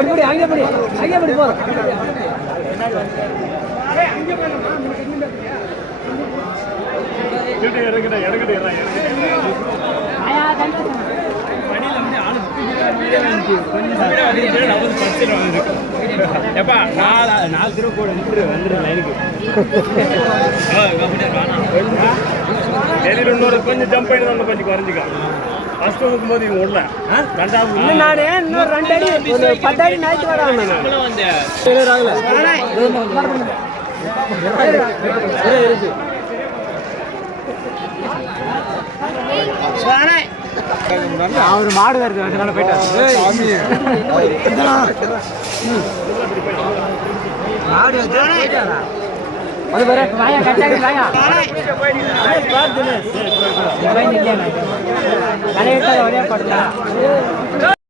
அடிப்படி அங்கே படி அங்கே படி போதும் எப்பா நாலு நாலு திரும்ப போடு வந்துரு வந்துரு லைனுக்கு வெளியில் இன்னொரு கொஞ்சம் ஜம்ப் பண்ணி கொஞ்சம் குறைஞ்சிக்கா ஃபர்ஸ்ட் ஒன்றுக்கும் போது இவங்க விடல ரெண்டாவது இன்னும் நானே இன்னும் ரெண்டு அடி ஒரு பத்து அடி நாய்க்கு வராங்க. அவர் மாடு வருது போயிட்டாரு. மாடு அது வர வாயா கட்டாக வாயா. de.